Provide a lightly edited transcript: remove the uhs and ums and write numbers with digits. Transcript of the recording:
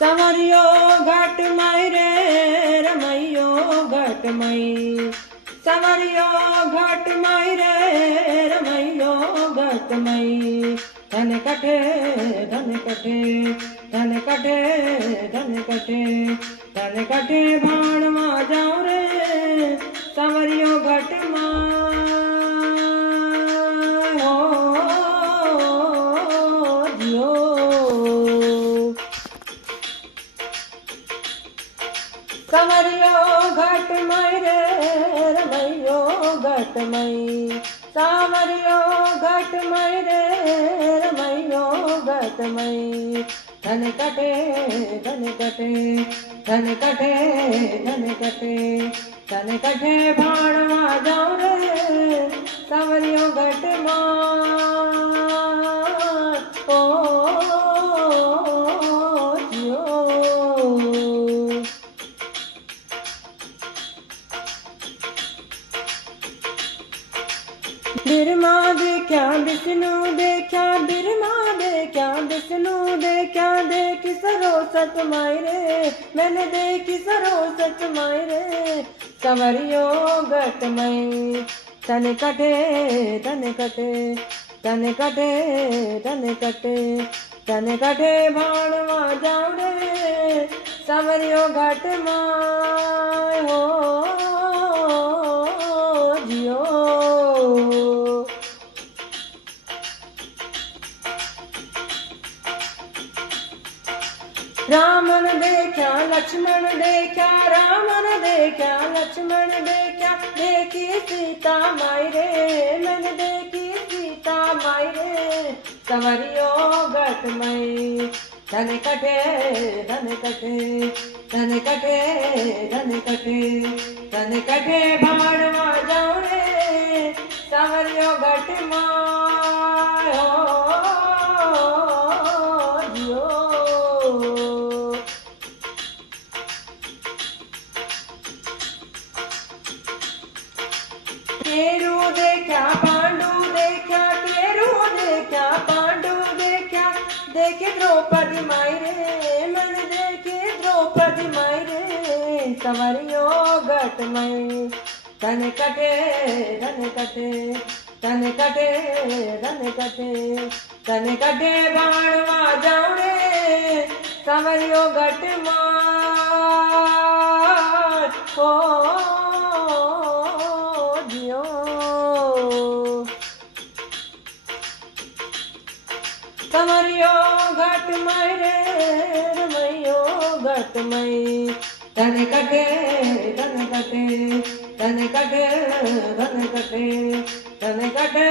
संवरियो घट मई रे रमैयो घट मई। संवरियो घट मई रे रमैयो घट मई। धन कटे धन कटे धन कटे धन कटे धन कटे भाण मा जाऊं रे संवरियो घट माय हो जियो। संवरियो घट मई रे रमैयो घट मई। सांवरियो घट मई रे रमैयो घट मई। धन कटे धन कटे धन कटे धन कटे धन कटे भाण मा जाऊं रे सांवरियो घट माय ओ जियो। बिरमा देखा विष्णु देखा बिरमा देखा विष्णु देखा देख सरोसत माई रे मैंने देखी सरोसत माई रे संवरियो घट मई। तन कटे तन कटे तन कटे तन कटे तन कटे भाण मा जाऊं रे संवरियो घट माय हो जियो। रामन देखा लक्ष्मण देखा रामन देखा लक्ष्मण देखा देखी सीता माई रे मैंने देखी सीता माई रे संवरियो घट मई। धन कटे धन कटे धन कटे धन कटे धन कटे भाण मा जाऊं रे संवरियो घट माय हो जियो। केरू देखा पांडु देखा केरू देखा पांडु देखा देखे द्रौपदी माई रे मन देखे द्रौपदी माई रे संवरियो घट मई। धन कटे धन कटे धन कटे धन कटे धन कटे भाण मा जाऊं रे संवरियो घट माय हो जियो। संवरियो घट मई रे रमैयो घट मई। धन कटे धन कटे धन कटे धन कटे धन कटे